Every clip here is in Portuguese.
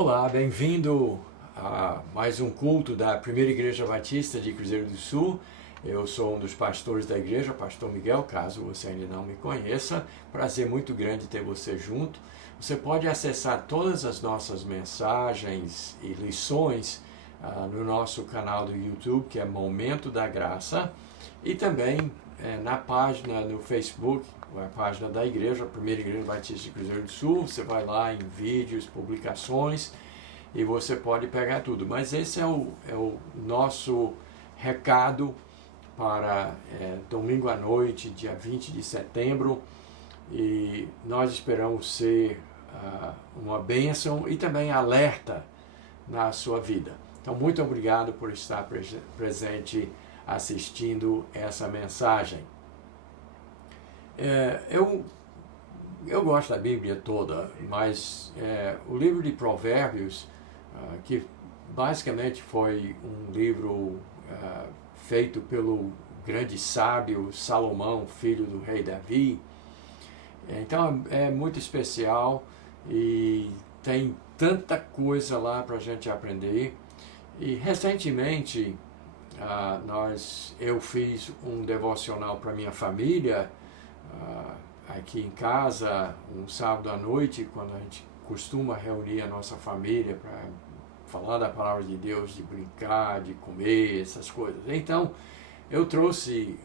Olá, bem-vindo a mais um culto da Primeira Igreja Batista de Cruzeiro do Sul. Eu sou um dos pastores da igreja, pastor Miguel, caso você ainda não me conheça. Prazer muito grande ter você junto. Você pode acessar todas as nossas mensagens e lições no nosso canal do YouTube, que é Momento da Graça, e também na página no Facebook, a página da igreja, a Primeira Igreja Batista de Cruzeiro do Sul. Você vai lá em vídeos, publicações, e você pode pegar tudo. Mas esse é o nosso recado para domingo à noite, dia 20 de setembro, e nós esperamos ser uma bênção e também alerta na sua vida. Então, muito obrigado por estar presente assistindo essa mensagem. Eu gosto da Bíblia toda, mas o livro de Provérbios, que basicamente foi um livro feito pelo grande sábio Salomão, filho do rei Davi, então é muito especial e tem tanta coisa lá para a gente aprender. E recentemente eu fiz um devocional para minha família, aqui em casa, um sábado à noite, quando a gente costuma reunir a nossa família para falar da palavra de Deus, de brincar, de comer, essas coisas. Então, eu trouxe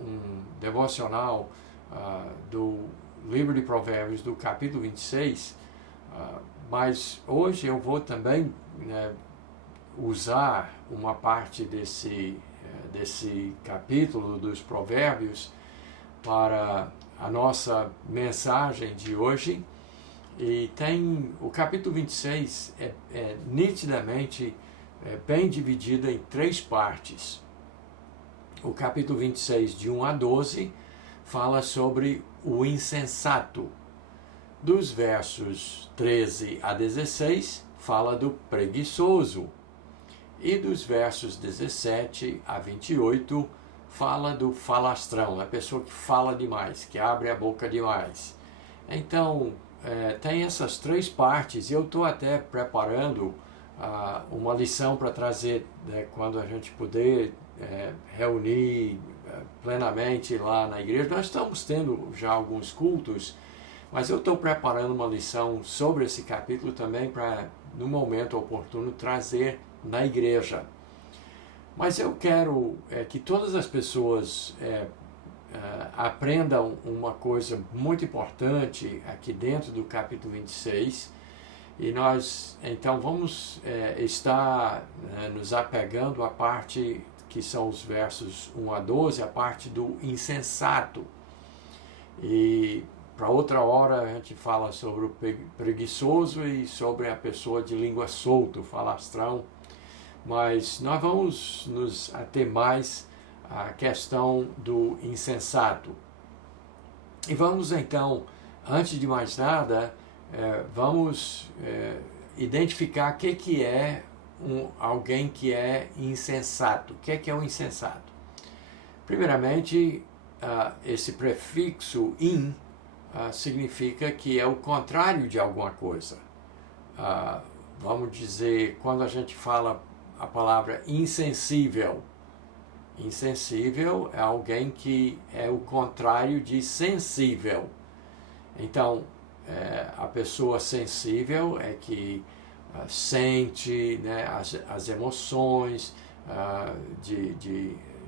um devocional do livro de Provérbios, do capítulo 26, mas hoje eu vou também usar uma parte desse capítulo dos Provérbios para a nossa mensagem de hoje. E tem o capítulo 26 nitidamente bem dividido em três partes. O capítulo 26, de 1 a 12, fala sobre o insensato. Dos versos 13 a 16, fala do preguiçoso. E dos versos 17 a 28, fala do falastrão, a pessoa que fala demais, que abre a boca demais. Então, tem essas três partes, e eu estou até preparando uma lição para trazer quando a gente puder reunir plenamente lá na igreja. Nós estamos tendo já alguns cultos, mas eu estou preparando uma lição sobre esse capítulo também para, no momento oportuno, trazer na igreja. Mas eu quero que todas as pessoas aprendam uma coisa muito importante aqui dentro do capítulo 26, e nós então vamos estar nos apegando à parte que são os versos 1 a 12, a parte do insensato. E para outra hora a gente fala sobre o preguiçoso e sobre a pessoa de língua solta, o falastrão. Mas nós vamos nos ater mais à questão do insensato. E vamos então, antes de mais nada, vamos identificar o que é alguém que é insensato. O que é o insensato? Primeiramente, esse prefixo in significa que é o contrário de alguma coisa. Vamos dizer, quando a gente fala a palavra insensível. Insensível é alguém que é o contrário de sensível. Então, a pessoa sensível é que sente as emoções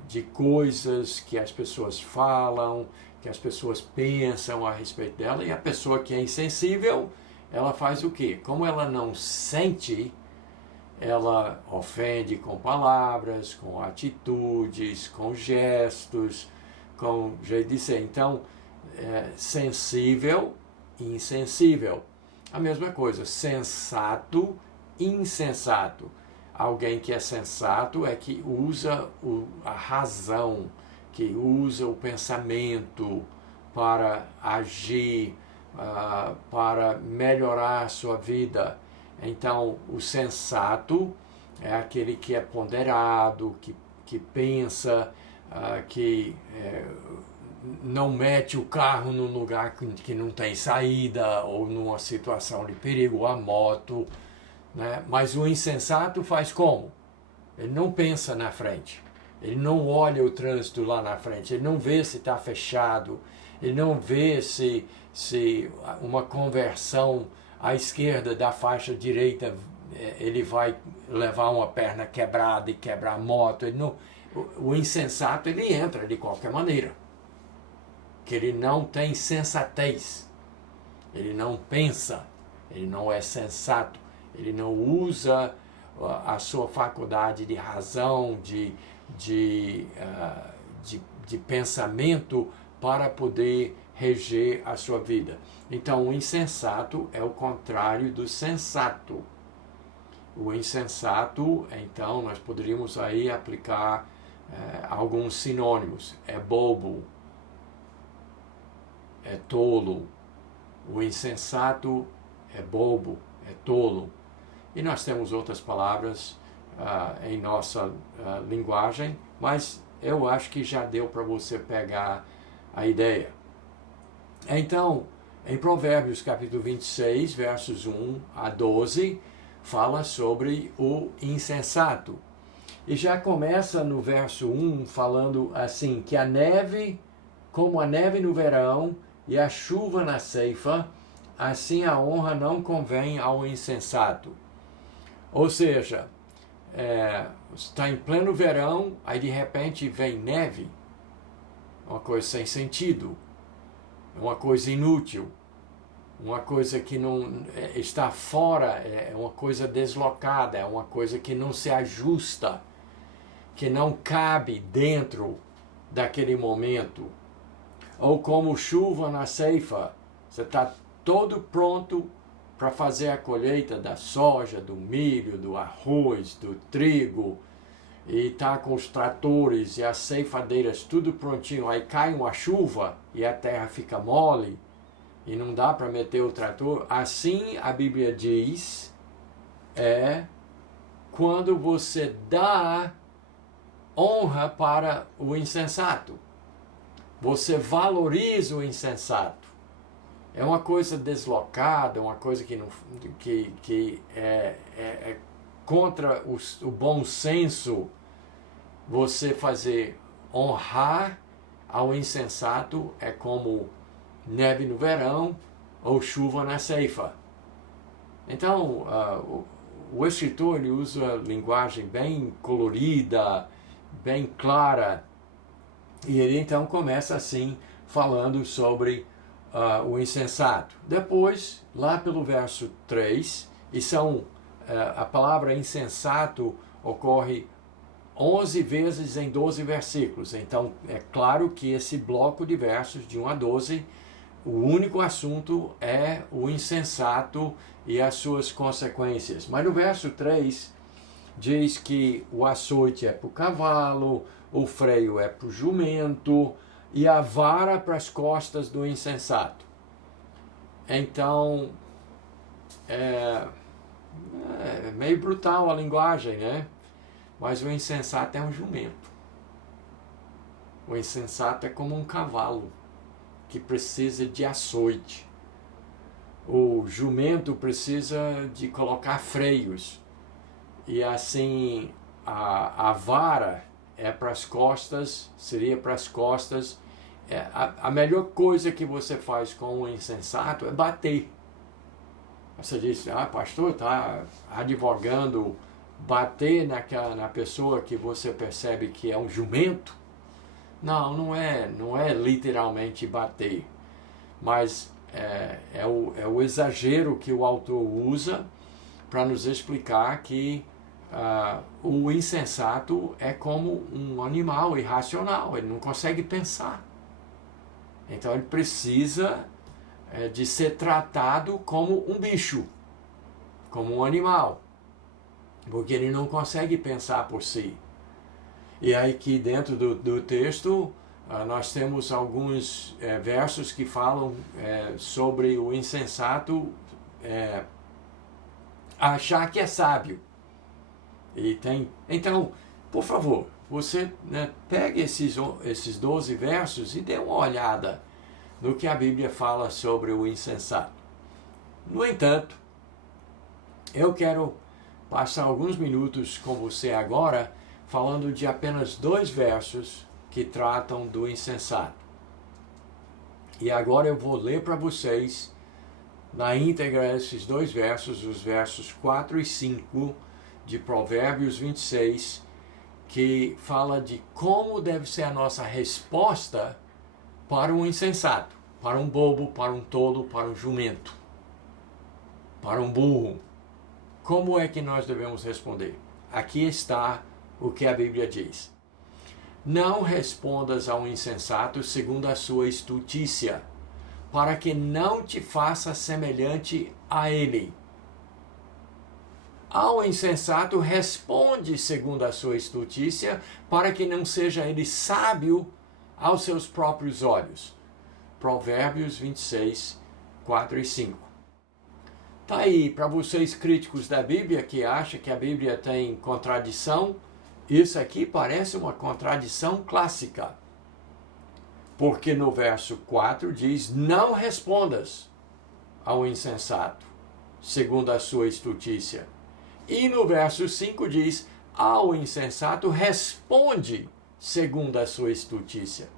de coisas que as pessoas falam, que as pessoas pensam a respeito dela, e a pessoa que é insensível, ela faz o quê? Como ela não sente, ela ofende com palavras, com atitudes, com gestos, com jeito de ser. Então, sensível e insensível. A mesma coisa, sensato, insensato. Alguém que é sensato é que usa a razão, que usa o pensamento para agir, para melhorar a sua vida. Então, o sensato é aquele que é ponderado, que pensa, que não mete o carro num lugar que não tem saída, ou numa situação de perigo, a moto, né? Mas o insensato faz como? Ele não pensa na frente, ele não olha o trânsito lá na frente, ele não vê se está fechado, ele não vê se uma conversão à esquerda da faixa direita ele vai levar uma perna quebrada e quebrar a moto. Ele não, o insensato ele entra de qualquer maneira, que ele não tem sensatez, ele não pensa, ele não é sensato, ele não usa a sua faculdade de razão, de pensamento para poder reger a sua vida. Então, o insensato é o contrário do sensato. O insensato, então, nós poderíamos aí aplicar alguns sinônimos. É bobo, é tolo. O insensato é bobo, é tolo. E nós temos outras palavras em nossa linguagem, mas eu acho que já deu para você pegar a ideia. Então, em Provérbios capítulo 26, versos 1 a 12, fala sobre o insensato. E já começa no verso 1 falando assim, que a neve, como a neve no verão e a chuva na ceifa, assim a honra não convém ao insensato. Ou seja, está em pleno verão, aí de repente vem neve, uma coisa sem sentido, uma coisa inútil, uma coisa que não está fora, é uma coisa deslocada, é uma coisa que não se ajusta, que não cabe dentro daquele momento. Ou como chuva na ceifa, você está todo pronto para fazer a colheita da soja, do milho, do arroz, do trigo, e está com os tratores e as ceifadeiras tudo prontinho, aí cai uma chuva e a terra fica mole e não dá para meter o trator. Assim a Bíblia diz, quando você dá honra para o insensato, você valoriza o insensato. É uma coisa deslocada, uma coisa que é contra o bom senso você fazer honrar ao insensato é como neve no verão ou chuva na ceifa. Então, o escritor ele usa linguagem bem colorida, bem clara, e ele então começa assim, falando sobre o insensato. Depois, lá pelo verso 3, a palavra insensato ocorre 11 vezes em 12 versículos. Então, é claro que esse bloco de versos, de 1 a 12, o único assunto é o insensato e as suas consequências. Mas no verso 3, diz que o açoite é para o cavalo, o freio é para o jumento e a vara para as costas do insensato. Então, é meio brutal a linguagem, né? Mas o insensato é um jumento. O insensato é como um cavalo que precisa de açoite. O jumento precisa de colocar freios. E assim, a vara é para as costas, seria para as costas. A melhor coisa que você faz com o insensato é bater. Você diz, pastor, está advogando bater na pessoa que você percebe que é um jumento? Não, não é literalmente bater, mas é o exagero que o autor usa para nos explicar que o insensato é como um animal irracional, ele não consegue pensar. Então ele precisa de ser tratado como um bicho, como um animal, porque ele não consegue pensar por si. E aí que dentro do texto nós temos alguns versos que falam sobre o insensato achar que é sábio. Então, por favor, você pegue esses 12 versos e dê uma olhada no que a Bíblia fala sobre o insensato. No entanto, eu quero passar alguns minutos com você agora, falando de apenas 2 versos que tratam do insensato. E agora eu vou ler para vocês, na íntegra, esses 2 versos, os versos 4 e 5 de Provérbios 26, que fala de como deve ser a nossa resposta para um insensato, para um bobo, para um tolo, para um jumento, para um burro. Como é que nós devemos responder? Aqui está o que a Bíblia diz. Não respondas ao insensato segundo a sua estutícia, para que não te faça semelhante a ele. Ao insensato responde segundo a sua estutícia, para que não seja ele sábio aos seus próprios olhos. Provérbios 26, 4 e 5. Tá aí, para vocês críticos da Bíblia que acham que a Bíblia tem contradição, isso aqui parece uma contradição clássica. Porque no verso 4 diz, não respondas ao insensato, segundo a sua estutícia. E no verso 5 diz, ao insensato responde, segundo a sua estutícia.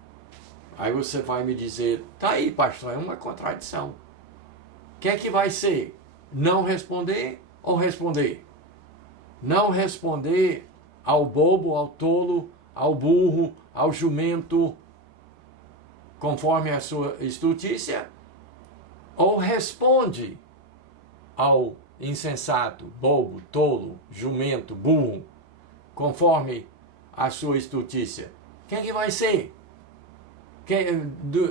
Aí você vai me dizer, tá aí, pastor, é uma contradição. O que é que vai ser? Não responder ou responder? Não responder ao bobo, ao tolo, ao burro, ao jumento, conforme a sua estutícia, ou responde ao insensato, bobo, tolo, jumento, burro, conforme a sua estutícia? O que vai ser?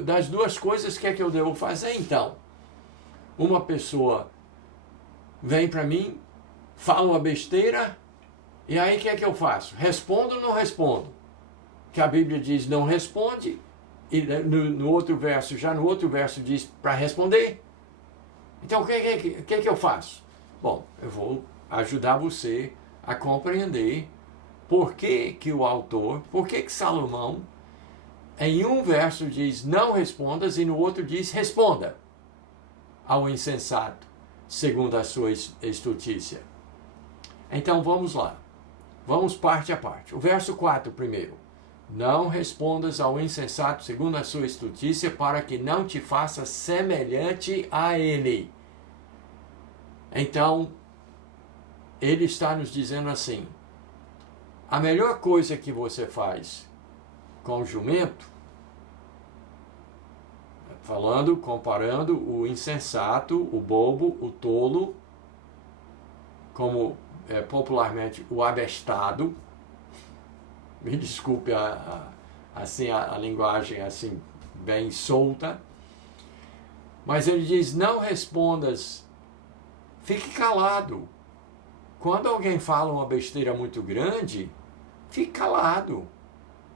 Das 2 coisas, o que é que eu devo fazer então? Uma pessoa vem para mim, fala uma besteira, e aí o que é que eu faço? Respondo ou não respondo? Que a Bíblia diz não responde, e no outro verso diz para responder. Então o que é que eu faço? Bom, eu vou ajudar você a compreender por que o autor, por que Salomão, em um verso diz não respondas e no outro diz responda ao insensato, segundo a sua estutícia. Então vamos lá. Vamos parte a parte. O verso 4 primeiro. Não respondas ao insensato segundo a sua estutícia, para que não te faça semelhante a ele. Então, ele está nos dizendo assim, a melhor coisa que você faz com o jumento, comparando o insensato, o bobo, o tolo, como popularmente o abestado, me desculpe a linguagem assim bem solta, mas ele diz, não respondas, fique calado. Quando alguém fala uma besteira muito grande, fique calado.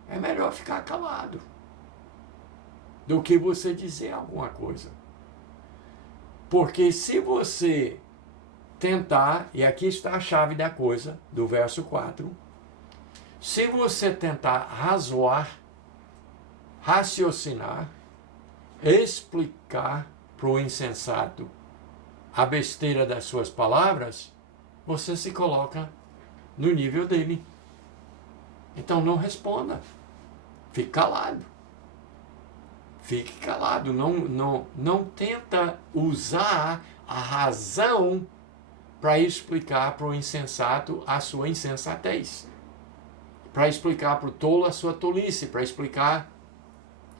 É melhor ficar calado do que você dizer alguma coisa. Porque se você tentar, e aqui está a chave da coisa, do verso 4, se você tentar raciocinar, explicar para o insensato a besteira das suas palavras, você se coloca no nível dele. Então não responda. Fique calado. Fique calado. Não tenta usar a razão para explicar para o insensato a sua insensatez. Para explicar para o tolo a sua tolice. Para explicar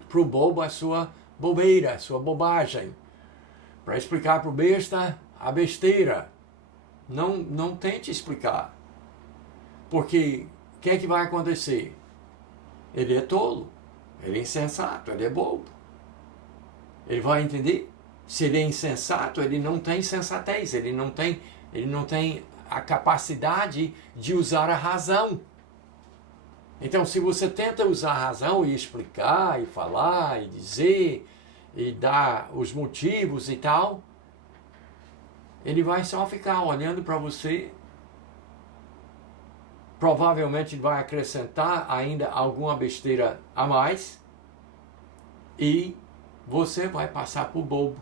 para o bobo a sua bobeira, a sua bobagem. Para explicar para o besta a besteira. Não tente explicar. Porque o que é que vai acontecer? Ele é tolo, ele é insensato, ele é bobo. Ele vai entender? Se ele é insensato, ele não tem sensatez, ele não tem a capacidade de usar a razão. Então, se você tenta usar a razão e explicar, e falar, e dizer, e dar os motivos e tal, ele vai só ficar olhando para você. Provavelmente vai acrescentar ainda alguma besteira a mais e você vai passar por bobo.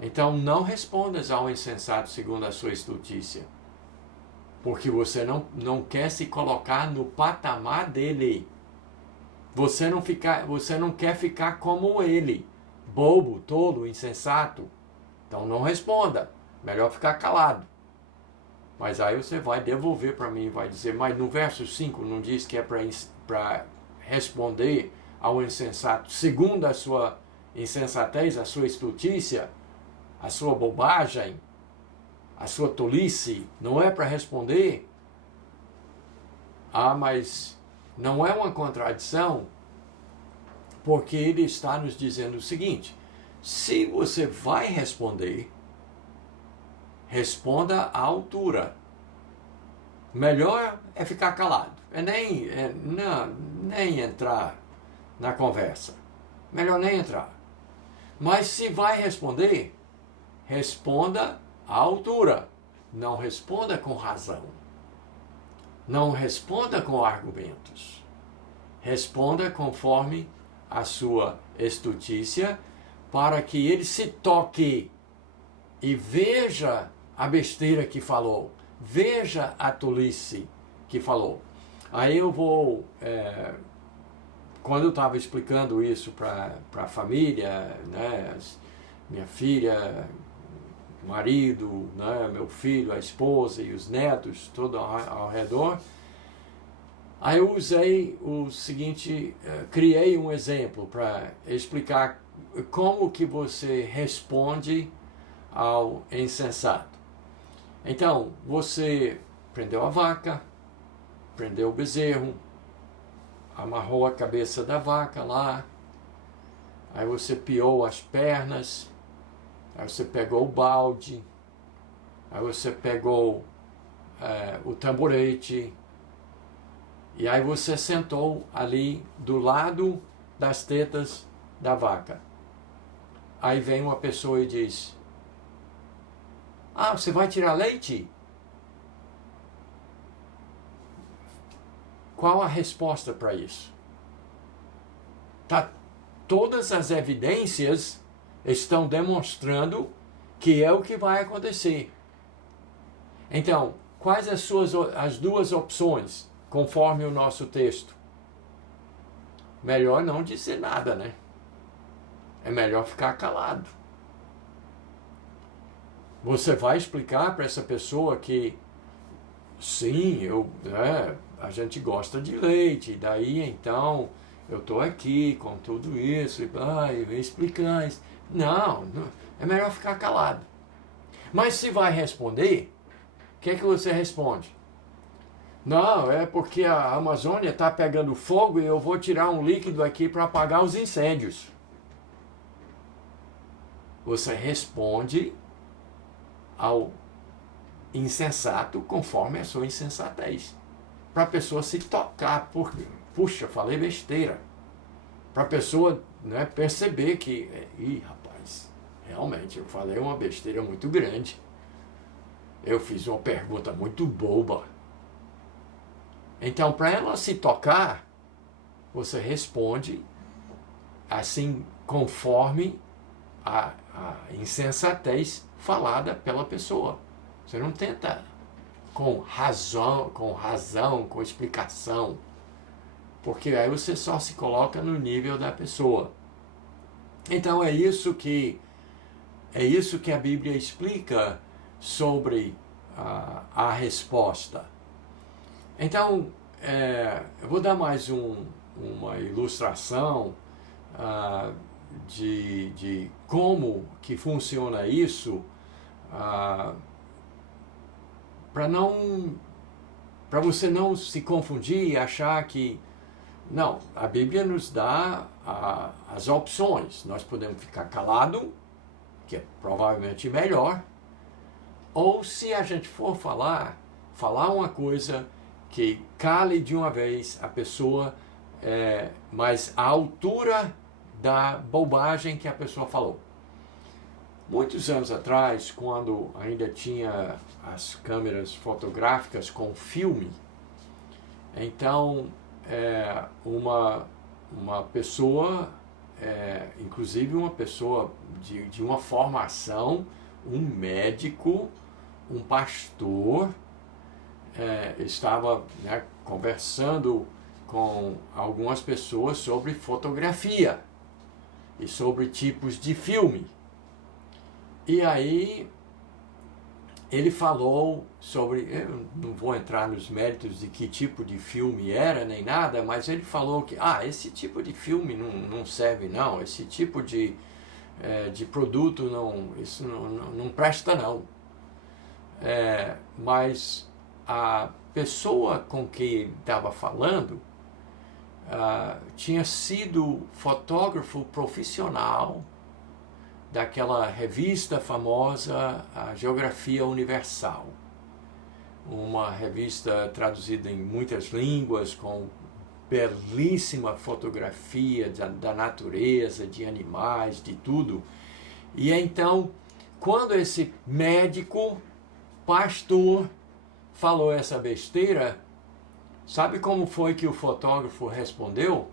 Então não respondas ao insensato segundo a sua estutícia. porque você não quer se colocar no patamar dele. Você não quer ficar como ele, bobo, tolo, insensato. Então não responda, melhor ficar calado. Mas aí você vai devolver para mim, vai dizer, mas no verso 5 não diz que é para responder ao insensato segundo a sua insensatez, a sua estultícia, a sua bobagem, a sua tolice, não é para responder? Ah, mas não é uma contradição, porque ele está nos dizendo o seguinte: se você vai responder, responda à altura. Melhor é ficar calado, nem entrar na conversa. Melhor nem entrar. Mas se vai responder, responda à altura. Não responda com razão. Não responda com argumentos. Responda conforme a sua estultícia, para que ele se toque e veja a besteira que falou, veja a tolice que falou. Aí eu vou, quando eu estava explicando isso para a família, né, minha filha, marido, né, meu filho, a esposa e os netos, todo ao redor, aí eu usei o seguinte, criei um exemplo para explicar como que você responde ao insensato. Então, você prendeu a vaca, prendeu o bezerro, amarrou a cabeça da vaca lá, aí você piou as pernas, aí você pegou o balde, aí você pegou o tamborete, e aí você sentou ali do lado das tetas da vaca. Aí vem uma pessoa e diz: ah, você vai tirar leite? Qual a resposta para isso? Todas as evidências estão demonstrando que é o que vai acontecer. Então, quais as duas opções, conforme o nosso texto? Melhor não dizer nada, né? É melhor ficar calado. Você vai explicar para essa pessoa que, sim, a gente gosta de leite, daí então eu estou aqui com tudo isso, e eu vou explicar isso. Não, é melhor ficar calado. Mas se vai responder, o que é que você responde? Não, é porque a Amazônia está pegando fogo e eu vou tirar um líquido aqui para apagar os incêndios. Você responde ao insensato conforme a sua insensatez. Para a pessoa se tocar, porque, puxa, falei besteira. Para a pessoa, né, perceber que, rapaz, realmente eu falei uma besteira muito grande. Eu fiz uma pergunta muito boba. Então, para ela se tocar, você responde assim conforme a insensatez falada pela pessoa. Você não tenta com razão, com explicação, porque aí você só se coloca no nível da pessoa. Então é isso que a Bíblia explica sobre a resposta. Então, eu vou dar mais uma ilustração de como que funciona isso, para você não se confundir e achar que não, a Bíblia nos dá as opções. Nós podemos ficar calado, que é provavelmente melhor, ou se a gente for falar uma coisa que cale de uma vez a pessoa, mas à altura da bobagem que a pessoa falou. Muitos anos atrás, quando ainda tinha as câmeras fotográficas com filme, então uma pessoa, inclusive uma pessoa de uma formação, um médico, um pastor, estava, né, conversando com algumas pessoas sobre fotografia e sobre tipos de filme. E aí ele falou sobre, eu não vou entrar nos méritos de que tipo de filme era nem nada, mas ele falou que esse tipo de filme não serve não, esse tipo de produto isso não presta não. Mas a pessoa com quem ele estava falando tinha sido fotógrafo profissional daquela revista famosa, a Geografia Universal. Uma revista traduzida em muitas línguas, com belíssima fotografia da natureza, de animais, de tudo. E então, quando esse médico, pastor, falou essa besteira, sabe como foi que o fotógrafo respondeu?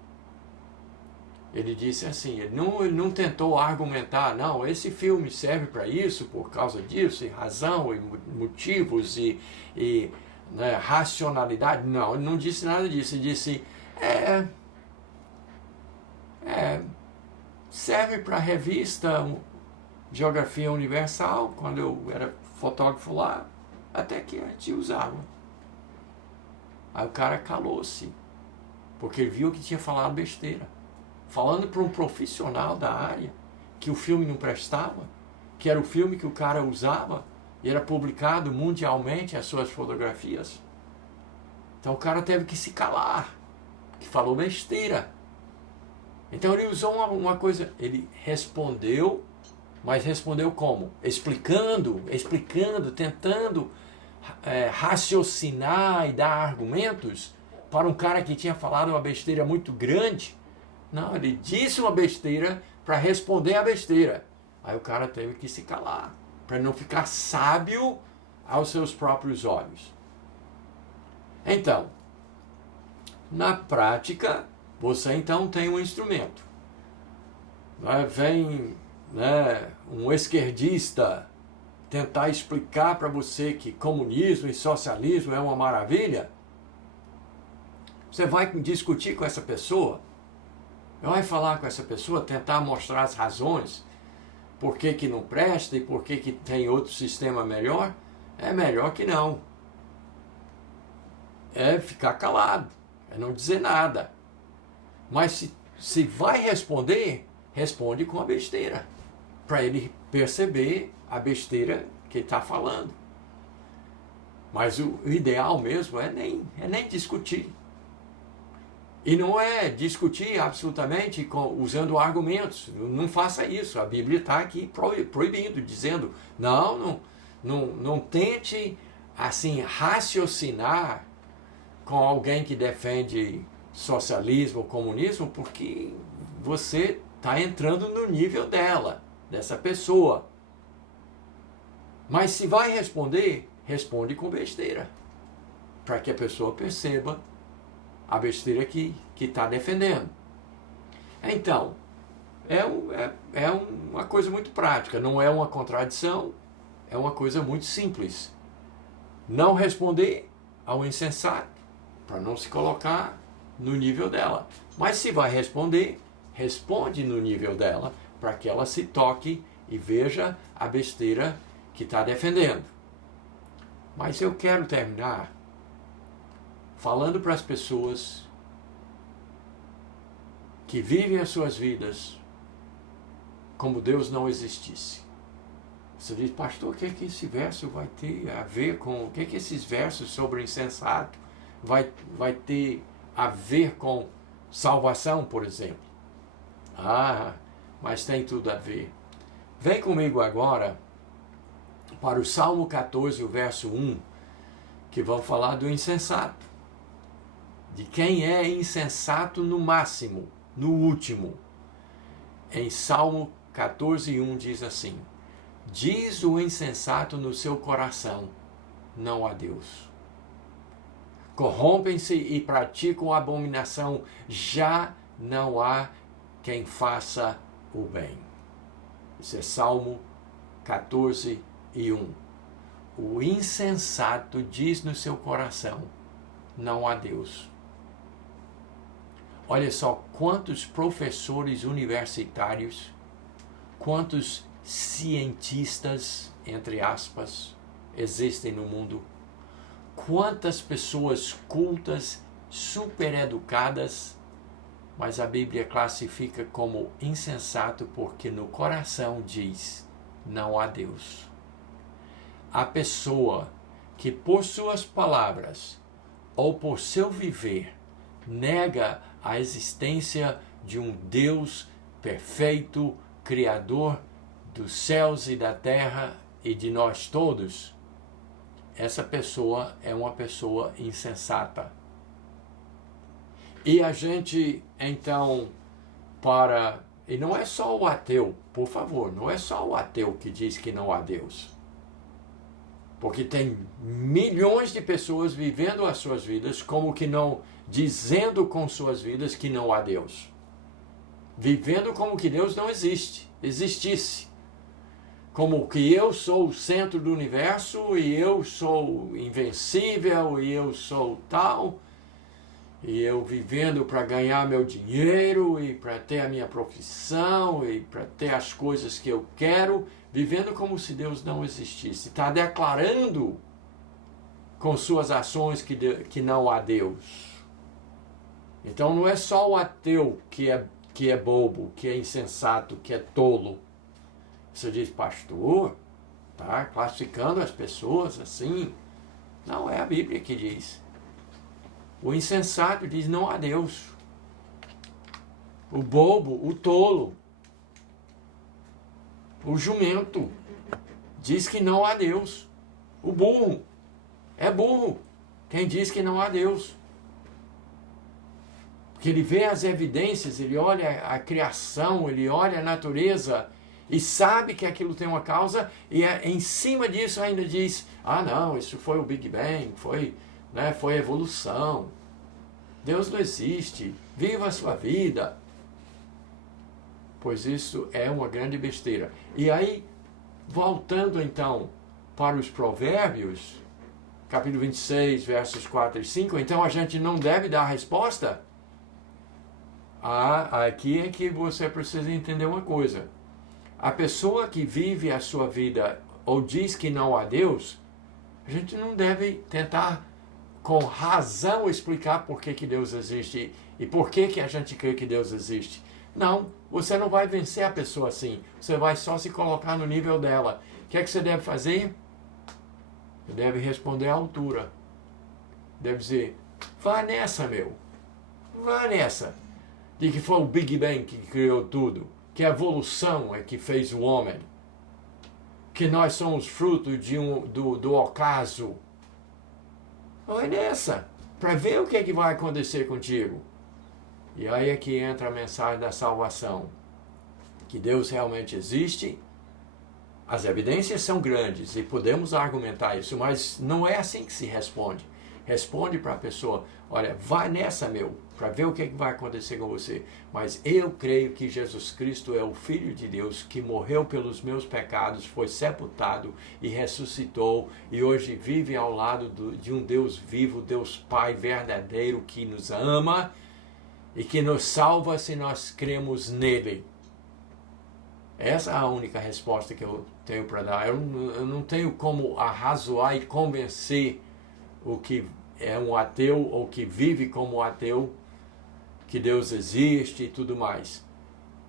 Ele disse assim, ele não tentou argumentar, não, esse filme serve para isso, por causa disso, e razão, e motivos, e né, racionalidade. Não, ele não disse nada disso. Ele disse, serve para a revista Geografia Universal, quando eu era fotógrafo lá, até que a gente usava. Aí o cara calou-se, porque ele viu que tinha falado besteira. Falando para um profissional da área, que o filme não prestava, que era o filme que o cara usava, e era publicado mundialmente as suas fotografias. Então o cara teve que se calar, que falou besteira. Então ele usou uma coisa, ele respondeu, mas respondeu como? Explicando, tentando raciocinar e dar argumentos para um cara que tinha falado uma besteira muito grande. Não, ele disse uma besteira para responder a besteira. Aí o cara teve que se calar, para não ficar sábio aos seus próprios olhos. Então, na prática, você então tem um instrumento. Vem um esquerdista tentar explicar para você que comunismo e socialismo é uma maravilha. Você vai discutir com essa pessoa, vai falar com essa pessoa, tentar mostrar as razões, por que não presta e por que tem outro sistema melhor. É melhor que não. É ficar calado, é não dizer nada. Mas se vai responder, responde com a besteira, para ele perceber a besteira que ele está falando. Mas o ideal mesmo é nem discutir. E não é discutir absolutamente usando argumentos. Não faça isso. A Bíblia está aqui proibindo, dizendo, não tente assim raciocinar com alguém que defende socialismo ou comunismo, porque você está entrando no nível dessa pessoa. Mas se vai responder, responde com besteira, para que a pessoa perceba a besteira que está defendendo. Então, é uma coisa muito prática, não é uma contradição, é uma coisa muito simples. Não responder ao insensato, para não se colocar no nível dela. Mas se vai responder, responde no nível dela, para que ela se toque e veja a besteira que está defendendo. Mas eu quero terminar falando para as pessoas que vivem as suas vidas como Deus não existisse. Você diz, pastor, o que é que esse verso vai ter a ver com... O que é que esses versos sobre o insensato vai ter a ver com salvação, por exemplo? Mas tem tudo a ver. Vem comigo agora para o Salmo 14, o verso 1, que vão falar do insensato. De quem é insensato no máximo, no último. Em Salmo 14, 1 diz assim, diz o insensato no seu coração, não há Deus. Corrompem-se e praticam abominação, já não há quem faça o bem. Isso é Salmo 14 e 1. o insensato diz no seu coração: não há Deus. Olha só quantos professores universitários, quantos cientistas, entre aspas, existem no mundo. Quantas pessoas cultas, supereducadas, mas a Bíblia classifica como insensato porque no coração diz: não há Deus. A pessoa que por suas palavras ou por seu viver nega a existência de um Deus perfeito, Criador dos céus e da terra e de nós todos, essa pessoa é uma pessoa insensata. E a gente, então, e não é só o ateu, por favor, não é só o ateu que diz que não há Deus. Porque tem milhões de pessoas vivendo as suas vidas como que não, dizendo com suas vidas que não há Deus. Vivendo como que Deus não existisse. Como que eu sou o centro do universo e eu sou invencível e eu sou tal. E eu vivendo para ganhar meu dinheiro e para ter a minha profissão e para ter as coisas que eu quero, vivendo como se Deus não existisse. Está declarando com suas ações que não há Deus. Então não é só o ateu que é bobo, que é insensato, que é tolo. Você diz: pastor, tá classificando as pessoas assim? Não, é a Bíblia que diz. O insensato diz: não há Deus. O bobo, o tolo, o jumento diz que não há Deus. O burro é burro quem diz que não há Deus. Porque ele vê as evidências, ele olha a criação, ele olha a natureza e sabe que aquilo tem uma causa, e em cima disso ainda diz: ah não, isso foi o Big Bang, foi evolução. Deus não existe, viva a sua vida. Pois isso é uma grande besteira. E aí, voltando então para os Provérbios, capítulo 26, versos 4 e 5, então a gente não deve dar a resposta? Aqui é que você precisa entender uma coisa. A pessoa que vive a sua vida ou diz que não há Deus, a gente não deve tentar com razão explicar por que Deus existe e por que a gente crê que Deus existe. Não, você não vai vencer a pessoa assim. Você vai só se colocar no nível dela. O que é que você deve fazer? Você deve responder à altura. Deve dizer: vá nessa, meu. Vá nessa. De que foi o Big Bang que criou tudo. Que a evolução é que fez o homem. Que nós somos fruto do ocaso. Vai nessa, para ver o que é que vai acontecer contigo. E aí é que entra a mensagem da salvação. Que Deus realmente existe. As evidências são grandes e podemos argumentar isso, mas não é assim que se responde. Responde para a pessoa: olha, vai nessa, meu, para ver o que vai acontecer com você. Mas eu creio que Jesus Cristo é o Filho de Deus, que morreu pelos meus pecados, foi sepultado e ressuscitou, e hoje vive ao lado de um Deus vivo, Deus Pai verdadeiro, que nos ama e que nos salva se nós cremos nele. Essa é a única resposta que eu tenho para dar. Eu não tenho como arrazoar e convencer o que é um ateu ou que vive como ateu que Deus existe e tudo mais.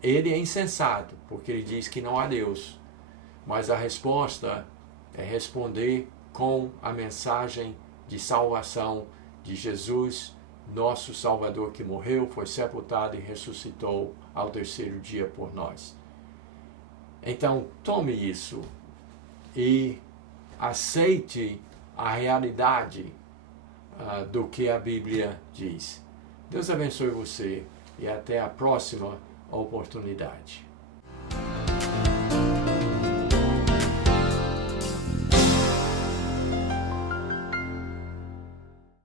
Ele é insensato, porque ele diz que não há Deus. Mas a resposta é responder com a mensagem de salvação de Jesus, nosso Salvador, que morreu, foi sepultado e ressuscitou ao terceiro dia por nós. Então, tome isso e aceite a realidade do que a Bíblia diz. Deus abençoe você e até a próxima oportunidade.